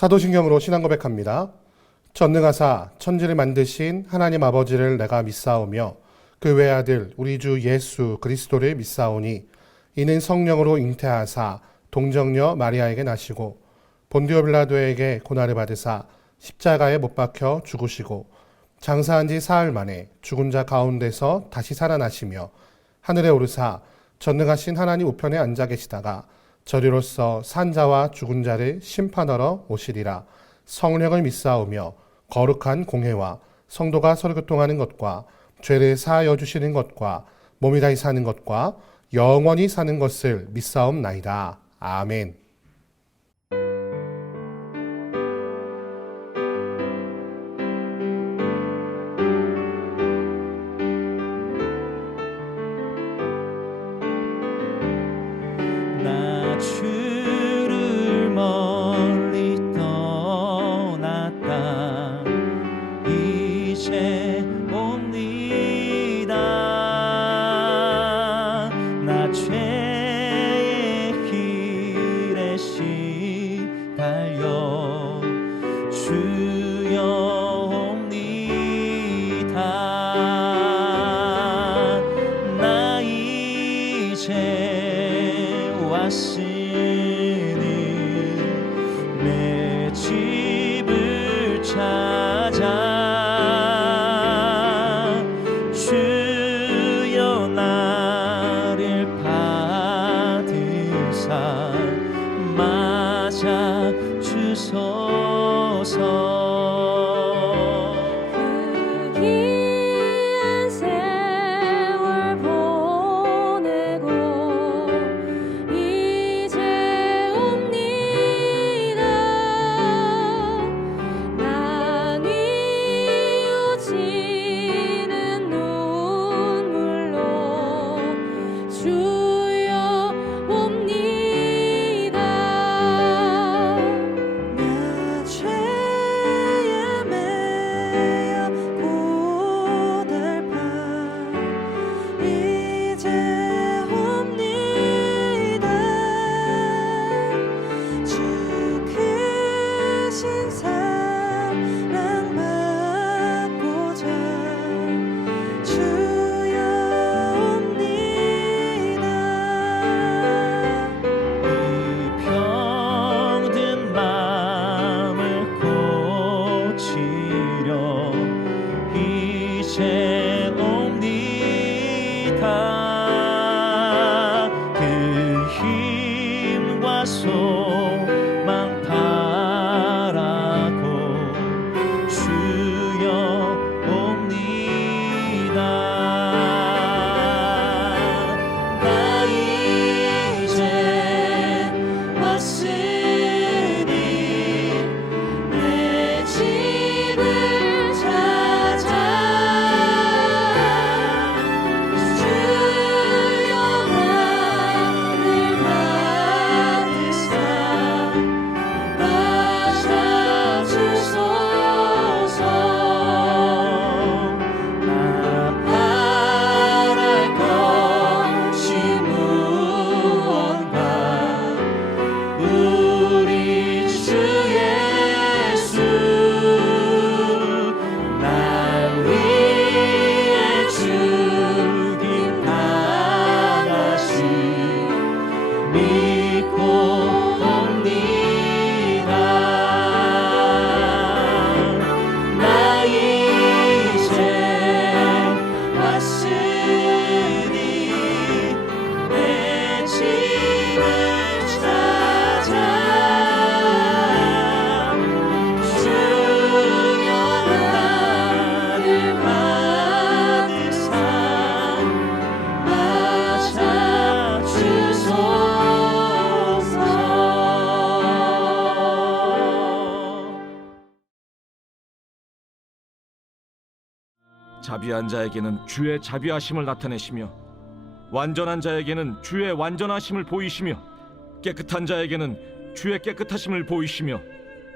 사도신경으로 신앙 고백합니다. 전능하사 천지를 만드신 하나님 아버지를 내가 믿사오며 그 외아들 우리 주 예수 그리스도를 믿사오니 이는 성령으로 잉태하사 동정녀 마리아에게 나시고 본디오 빌라도에게 고난을 받으사 십자가에 못 박혀 죽으시고 장사한 지 사흘 만에 죽은 자 가운데서 다시 살아나시며 하늘에 오르사 전능하신 하나님 우편에 앉아 계시다가 저리로서 산자와 죽은 자를 심판하러 오시리라. 성령을 믿사오며 거룩한 공회와 성도가 서로 교통하는 것과 죄를 사하여 주시는 것과 몸이 다시 사는 것과 영원히 사는 것을 믿사옵나이다. 아멘. 나 주를 멀리 떠났다 이제 옵니다. 나 죄의 길에 시달려 주여 옵니다. 나 이제 왔으니 내 집을 찾아 주여 나를 받으사 맞아 주소서. 귀한 세월 보내고 이제 옵니다. 난 뉘우치는 눈물로 주여 옵니다. 나 죄에 매여 고달파 이제 옵니다. 주 크신 사랑 받고자 주여 옵니다. 이 병든 마음을 고치려 이제 옵니다. 그 힘과 소망 바라고 주여 옵니다. 나 이제 왔으니 내 집을 찾아 주여 나를 받으사 맞아 주소서. 나 바랄 것이 무언가 우리 주 예수 날 위해 죽인 바다시 믿고 옵니다. 나 이제 왔으니 내 집을 찾아 주여 나를 받으사 맞아 주소서. 자비한 자에게는 주의 자비하심을 나타내시며 완전한 자에게는 주의 완전하심을 보이시며 깨끗한 자에게는 주의 깨끗하심을 보이시며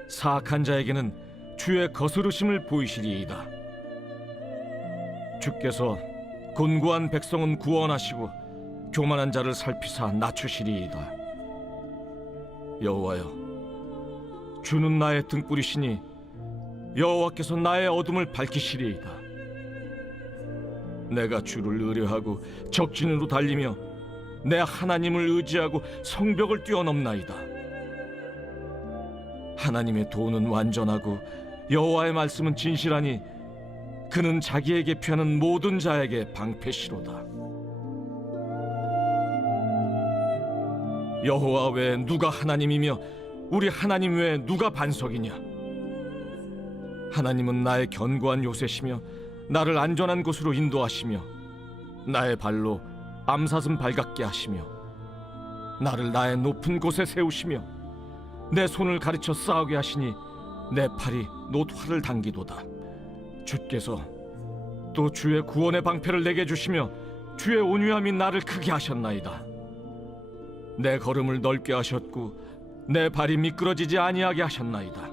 사악한 자에게는 주의 거스르심을 보이시리이다. 주께서 곤고한 백성은 구원하시고 교만한 자를 살피사 낮추시리이다. 여호와여, 주는 나의 등불이시니 여호와께서 나의 어둠을 밝히시리이다. 내가 주를 의뢰하고 적진으로 달리며 내 하나님을 의지하고 성벽을 뛰어넘나이다. 하나님의 도는 완전하고 여호와의 말씀은 진실하니 그는 자기에게 피하는 모든 자에게 방패시로다. 여호와 외에 누가 하나님이며 우리 하나님 외에 누가 반석이냐? 하나님은 나의 견고한 요새시며 나를 안전한 곳으로 인도하시며 나의 발로 암사슴 발같게 하시며 나를 나의 높은 곳에 세우시며 내 손을 가르쳐 싸우게 하시니 내 팔이 놋활을 당기도다. 주께서 또 주의 구원의 방패를 내게 주시며 주의 온유함이 나를 크게 하셨나이다. 내 걸음을 넓게 하셨고 내 발이 미끄러지지 아니하게 하셨나이다.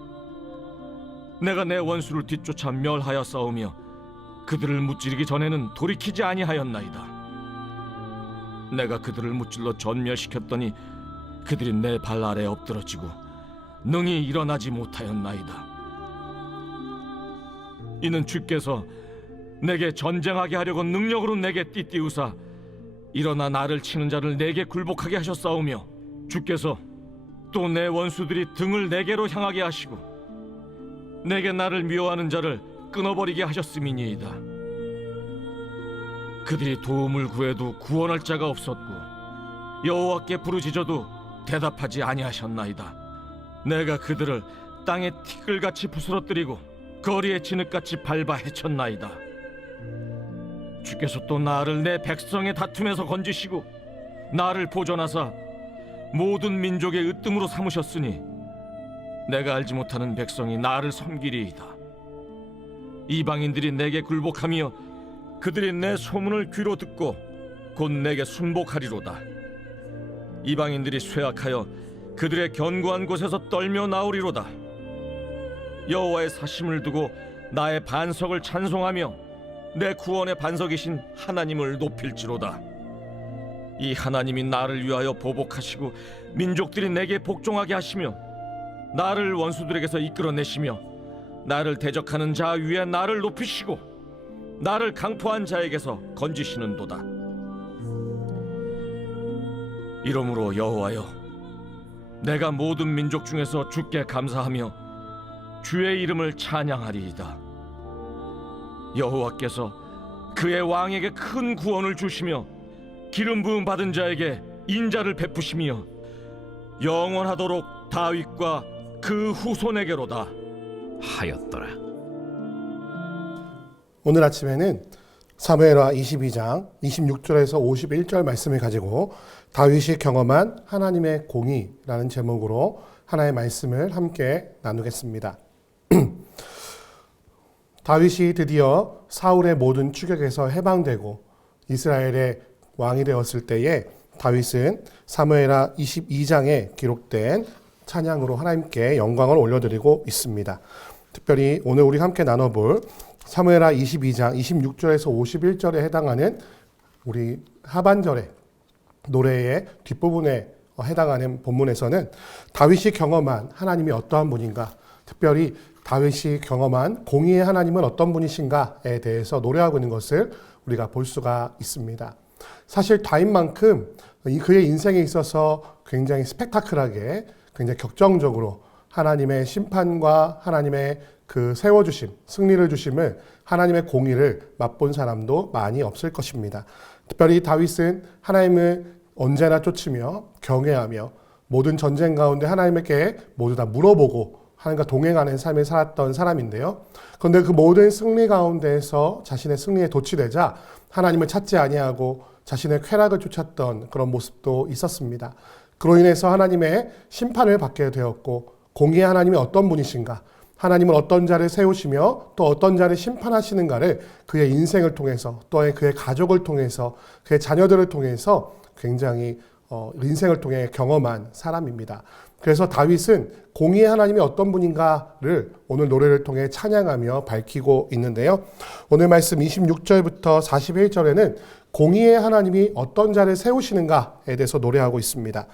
내가 내 원수를 뒤쫓아 멸하여 싸우며 그들을 무찌르기 전에는 돌이키지 아니하였나이다. 내가 그들을 무찔러 전멸시켰더니 그들이 내 발 아래 엎드러지고 능히 일어나지 못하였나이다. 이는 주께서 내게 전쟁하게 하려고 능력으로 내게 띠띠우사 일어나 나를 치는 자를 내게 굴복하게 하셨사오며 주께서 또 내 원수들이 등을 내게로 향하게 하시고 내게 나를 미워하는 자를 끊어버리게 하셨음이니이다. 그들이 도움을 구해도 구원할 자가 없었고 여호와께 부르짖어도 대답하지 아니하셨나이다. 내가 그들을 땅에 티끌같이 부스러뜨리고 거리에 진흙같이 밟아 헤쳤나이다. 주께서 또 나를 내 백성의 다툼에서 건지시고 나를 보존하사 모든 민족의 으뜸으로 삼으셨으니 내가 알지 못하는 백성이 나를 섬기리이다. 이방인들이 내게 굴복하며 그들이 내 소문을 귀로 듣고 곧 내게 순복하리로다. 이방인들이 쇠약하여 그들의 견고한 곳에서 떨며 나오리로다. 여호와의 사심을 두고 나의 반석을 찬송하며 내 구원의 반석이신 하나님을 높일지로다. 이 하나님이 나를 위하여 보복하시고 민족들이 내게 복종하게 하시며 나를 원수들에게서 이끌어내시며 나를 대적하는 자 위에 나를 높이시고 나를 강포한 자에게서 건지시는도다. 이러므로 여호와여, 내가 모든 민족 중에서 주께 감사하며 주의 이름을 찬양하리이다. 여호와께서 그의 왕에게 큰 구원을 주시며 기름 부음 받은 자에게 인자를 베푸시며 영원하도록 다윗과 그 후손에게로다 하였더라. 오늘 아침에는 사무엘하 22장 26절에서 51절 말씀을 가지고 다윗이 경험한 하나님의 공의라는 제목으로 하나의 말씀을 함께 나누겠습니다. 다윗이 드디어 사울의 모든 추격에서 해방되고 이스라엘의 왕이 되었을 때에 다윗은 사무엘하 22장에 기록된 찬양으로 하나님께 영광을 올려드리고 있습니다. 특별히 오늘 우리 함께 나눠볼 사무엘하 22장 26절에서 51절에 해당하는 우리 하반절의 노래의 뒷부분에 해당하는 본문에서는 다윗이 경험한 하나님이 어떠한 분인가, 특별히 다윗이 경험한 공의의 하나님은 어떤 분이신가에 대해서 노래하고 있는 것을 우리가 볼 수가 있습니다. 사실 다윗만큼 그의 인생에 있어서 굉장히 스펙타클하게, 굉장히 격정적으로 하나님의 심판과 하나님의 그 세워주심, 승리를 주심을, 하나님의 공의를 맛본 사람도 많이 없을 것입니다. 특별히 다윗은 하나님을 언제나 쫓으며 경외하며 모든 전쟁 가운데 하나님께 모두 다 물어보고 하나님과 동행하는 삶을 살았던 사람인데요. 그런데 그 모든 승리 가운데에서 자신의 승리에 도취되자 하나님을 찾지 아니하고 자신의 쾌락을 쫓았던 그런 모습도 있었습니다. 그로 인해서 하나님의 심판을 받게 되었고, 공의의 하나님이 어떤 분이신가, 하나님은 어떤 자를 세우시며 또 어떤 자를 심판하시는가를 그의 인생을 통해서, 또 그의 가족을 통해서, 그의 자녀들을 통해서 굉장히 인생을 통해 경험한 사람입니다. 그래서 다윗은 공의의 하나님이 어떤 분인가를 오늘 노래를 통해 찬양하며 밝히고 있는데요. 오늘 말씀 26절부터 41절에는 공의의 하나님이 어떤 자를 세우시는가에 대해서 노래하고 있습니다.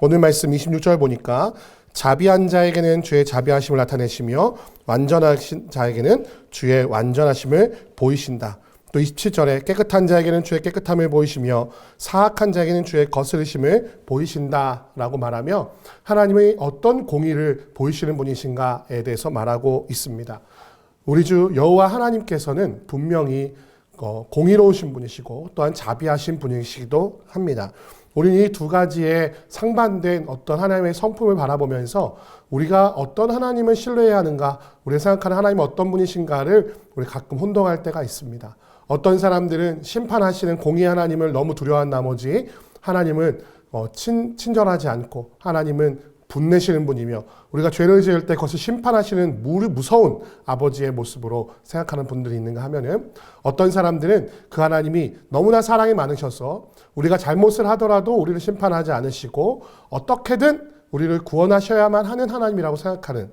오늘 말씀 26절 보니까 자비한 자에게는 주의 자비하심을 나타내시며 완전하신 자에게는 주의 완전하심을 보이신다. 또 27절에 깨끗한 자에게는 주의 깨끗함을 보이시며 사악한 자에게는 주의 거스르심을 보이신다라고 말하며 하나님의 어떤 공의를 보이시는 분이신가에 대해서 말하고 있습니다. 우리 주 여호와 하나님께서는 분명히 공의로우신 분이시고 또한 자비하신 분이시기도 합니다. 우리는 이 두 가지의 상반된 어떤 하나님의 성품을 바라보면서 우리가 어떤 하나님을 신뢰해야 하는가, 우리가 생각하는 하나님은 어떤 분이신가를 우리 가끔 혼동할 때가 있습니다. 어떤 사람들은 심판하시는 공의 하나님을 너무 두려워한 나머지 하나님은 친절하지 않고 하나님은 분내시는 분이며 우리가 죄를 지을 때 그것을 심판하시는 무서운 아버지의 모습으로 생각하는 분들이 있는가 하면은 어떤 사람들은 그 하나님이 너무나 사랑이 많으셔서 우리가 잘못을 하더라도 우리를 심판하지 않으시고 어떻게든 우리를 구원하셔야만 하는 하나님이라고 생각하는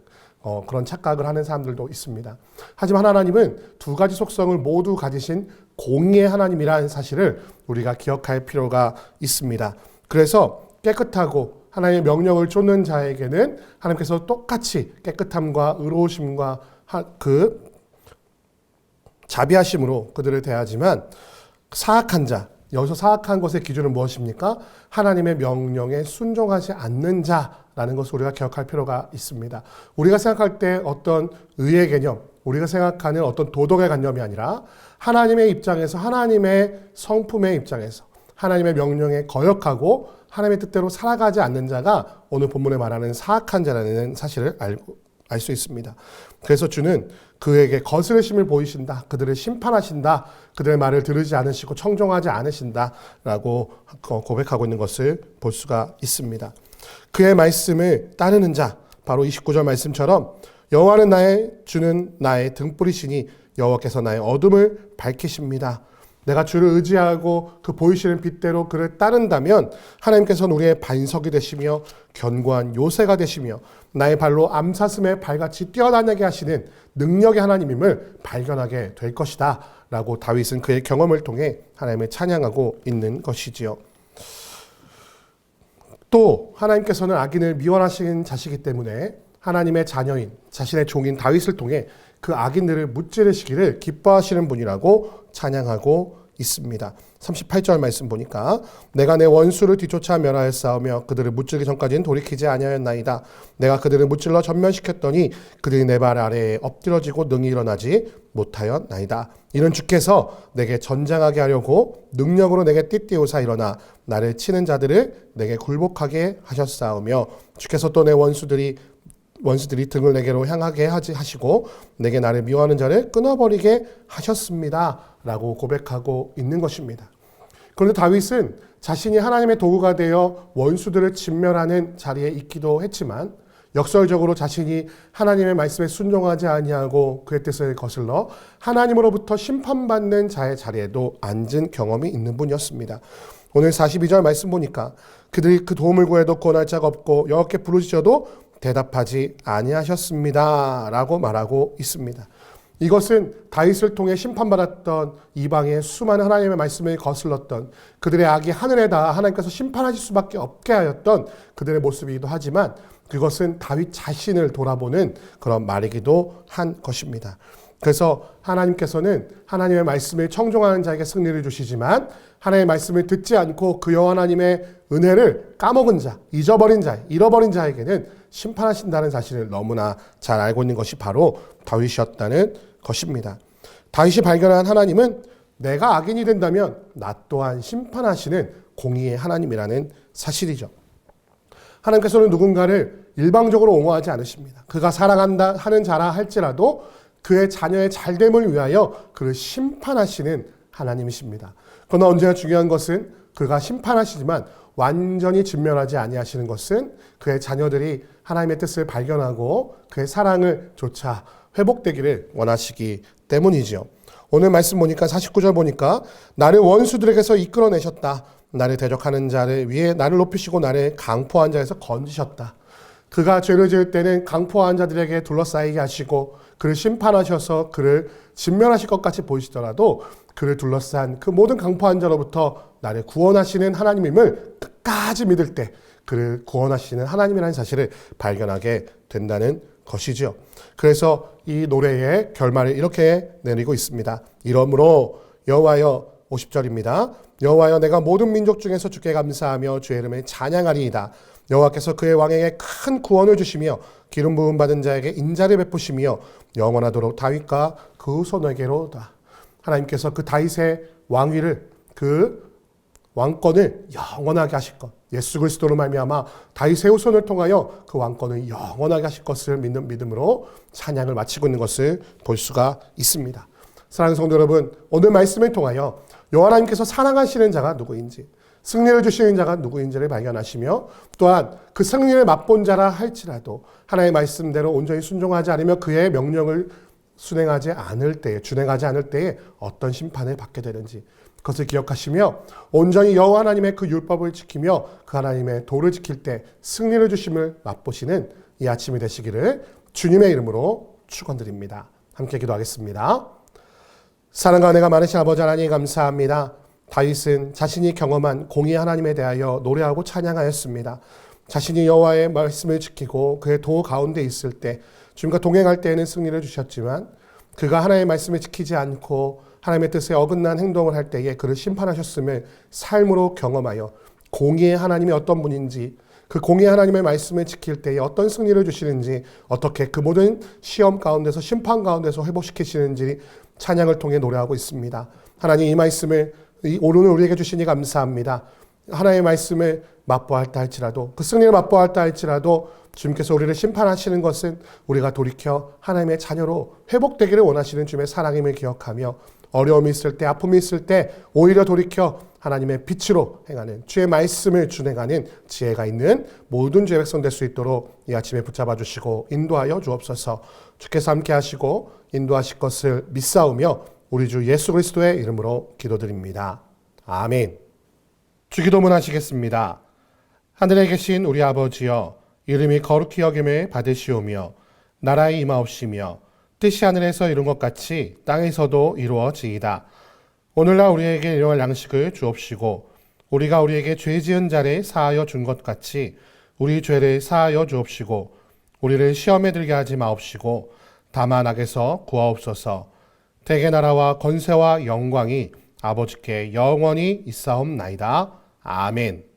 그런 착각을 하는 사람들도 있습니다. 하지만 하나님은 두 가지 속성을 모두 가지신 공의의 하나님이라는 사실을 우리가 기억할 필요가 있습니다. 그래서 깨끗하고 하나님의 명령을 쫓는 자에게는 하나님께서 똑같이 깨끗함과 의로우심과 그 자비하심으로 그들을 대하지만 사악한 자, 여기서 사악한 것의 기준은 무엇입니까? 하나님의 명령에 순종하지 않는 자라는 것을 우리가 기억할 필요가 있습니다. 우리가 생각할 때 어떤 의의 개념, 우리가 생각하는 어떤 도덕의 관념이 아니라 하나님의 입장에서, 하나님의 성품의 입장에서 하나님의 명령에 거역하고 하나님의 뜻대로 살아가지 않는 자가 오늘 본문에 말하는 사악한 자라는 사실을 알 수 있습니다. 그래서 주는 그에게 거스르심을 보이신다, 그들을 심판하신다, 그들의 말을 들으지 않으시고 청종하지 않으신다라고 고백하고 있는 것을 볼 수가 있습니다. 그의 말씀을 따르는 자, 바로 29절 말씀처럼 여호와는 주는 나의 등불이시니 여호와께서 나의 어둠을 밝히십니다. 내가 주를 의지하고 그 보이시는 빛대로 그를 따른다면 하나님께서는 우리의 반석이 되시며 견고한 요새가 되시며 나의 발로 암사슴의 발같이 뛰어다니게 하시는 능력의 하나님임을 발견하게 될 것이다 라고 다윗은 그의 경험을 통해 하나님을 찬양하고 있는 것이지요. 또 하나님께서는 악인을 미워하시는 자시기 때문에 하나님의 자녀인 자신의 종인 다윗을 통해 그 악인들을 무찌르시기를 기뻐하시는 분이라고 찬양하고 있습니다. 38절 말씀 보니까 내가 내 원수를 뒤쫓아 멸하였사오며 그들을 무찌르기 전까지는 돌이키지 아니하였나이다. 내가 그들을 무찔러 전면시켰더니 그들이 내 발 아래에 엎드러지고 능히 일어나지 못하였나이다. 이는 주께서 내게 전장하게 하려고 능력으로 내게 띠띠우사 일어나 나를 치는 자들을 내게 굴복하게 하셨사오며 주께서 또 내 원수들이 등을 내게로 향하게 하시고 내게 나를 미워하는 자를 끊어버리게 하셨습니다 라고 고백하고 있는 것입니다. 그런데 다윗은 자신이 하나님의 도구가 되어 원수들을 진멸하는 자리에 있기도 했지만 역설적으로 자신이 하나님의 말씀에 순종하지 아니하고 그의 뜻을 거슬러 하나님으로부터 심판받는 자의 자리에도 앉은 경험이 있는 분이었습니다. 오늘 42절 말씀 보니까 그들이 그 도움을 구해도 구원할 자가 없고 여호와께 부르짖어도 대답하지 아니하셨습니다 라고 말하고 있습니다. 이것은 다윗을 통해 심판받았던 이방의 수많은 하나님의 말씀을 거슬렀던 그들의 악이 하늘에 닿아 하나님께서 심판하실 수밖에 없게 하였던 그들의 모습이기도 하지만 그것은 다윗 자신을 돌아보는 그런 말이기도 한 것입니다. 그래서 하나님께서는 하나님의 말씀을 청종하는 자에게 승리를 주시지만 하나님의 말씀을 듣지 않고 그 여호와 하나님의 은혜를 까먹은 자, 잊어버린 자, 잃어버린 자에게는 심판하신다는 사실을 너무나 잘 알고 있는 것이 바로 다윗이었다는 것입니다. 다윗이 발견한 하나님은 내가 악인이 된다면 나 또한 심판하시는 공의의 하나님이라는 사실이죠. 하나님께서는 누군가를 일방적으로 옹호하지 않으십니다. 그가 사랑한다 하는 자라 할지라도 그의 자녀의 잘됨을 위하여 그를 심판하시는 하나님이십니다. 그러나 언제나 중요한 것은 그가 심판하시지만 완전히 진멸하지 아니하시는 것은 그의 자녀들이 하나님의 뜻을 발견하고 그의 사랑을 조차 회복되기를 원하시기 때문이지요. 오늘 말씀 보니까 49절 보니까 나를 원수들에게서 이끌어내셨다. 나를 대적하는 자를 위해 나를 높이시고 나를 강포한 자에서 건지셨다. 그가 죄를 지을 때는 강포한 자들에게 둘러싸이게 하시고 그를 심판하셔서 그를 진멸하실 것 같이 보이시더라도 그를 둘러싼 그 모든 강포한 자로부터 나를 구원하시는 하나님임을 끝까지 믿을 때 그를 구원하시는 하나님이라는 사실을 발견하게 된다는 것이죠. 그래서 이 노래의 결말을 이렇게 내리고 있습니다. 이러므로 여호와여, 50절입니다. 여호와여, 내가 모든 민족 중에서 주께 감사하며 주의 이름을 찬양하리이다. 여호와께서 그의 왕에게 큰 구원을 주시며 기름 부음 받은 자에게 인자를 베푸시며 영원하도록 다윗과 그 후손에게로다. 하나님께서 그 다윗의 왕위를, 그 왕권을 영원하게 하실 것, 예수 그리스도로 말미암아 다윗의 후손을 통하여 그 왕권을 영원하게 하실 것을 믿는 믿음으로 찬양을 마치고 있는 것을 볼 수가 있습니다. 사랑하는 성도 여러분, 오늘 말씀을 통하여 여호와 하나님께서 사랑하시는 자가 누구인지, 승리를 주시는 자가 누구인지를 발견하시며, 또한 그 승리를 맛본 자라 할지라도 하나님의 말씀대로 온전히 순종하지 않으며 그의 명령을 준행하지 않을 때에 어떤 심판을 받게 되는지 그것을 기억하시며 온전히 여호와 하나님의 그 율법을 지키며 그 하나님의 도를 지킬 때 승리를 주심을 맛보시는 이 아침이 되시기를 주님의 이름으로 축원드립니다. 함께 기도하겠습니다. 사랑과 은혜가 많으신 아버지 하나님, 감사합니다. 다윗은 자신이 경험한 공의 하나님에 대하여 노래하고 찬양하였습니다. 자신이 여호와의 말씀을 지키고 그의 도 가운데 있을 때 주님과 동행할 때에는 승리를 주셨지만, 그가 하나님의 말씀을 지키지 않고 하나님의 뜻에 어긋난 행동을 할 때에 그를 심판하셨음을 삶으로 경험하여 공의의 하나님이 어떤 분인지, 그 공의의 하나님의 말씀을 지킬 때에 어떤 승리를 주시는지, 어떻게 그 모든 시험 가운데서 심판 가운데서 회복시키시는지 찬양을 통해 노래하고 있습니다. 하나님, 이 말씀을 오늘 우리에게 주시니 감사합니다. 하나님의 말씀을 맛보았다 할지라도, 그 승리를 맛보았다 할지라도 주님께서 우리를 심판하시는 것은 우리가 돌이켜 하나님의 자녀로 회복되기를 원하시는 주님의 사랑임을 기억하며, 어려움이 있을 때, 아픔이 있을 때 오히려 돌이켜 하나님의 빛으로 행하는, 주의 말씀을 준행하는 지혜가 있는 모든 주의 백성 될 수 있도록 이 아침에 붙잡아 주시고 인도하여 주옵소서. 주께서 함께 하시고 인도하실 것을 믿사오며 우리 주 예수 그리스도의 이름으로 기도드립니다. 아멘. 주기도문 하시겠습니다. 하늘에 계신 우리 아버지여, 이름이 거룩히 여김을 받으시오며 나라의 임하옵시며 뜻이 하늘에서 이룬 것 같이 땅에서도 이루어지이다. 오늘날 우리에게 일용할 양식을 주옵시고 우리가 우리에게 죄 지은 자를 사하여 준 것 같이 우리 죄를 사하여 주옵시고 우리를 시험에 들게 하지 마옵시고 다만 악에서 구하옵소서. 대개 나라와 권세와 영광이 아버지께 영원히 있사옵나이다. 아멘.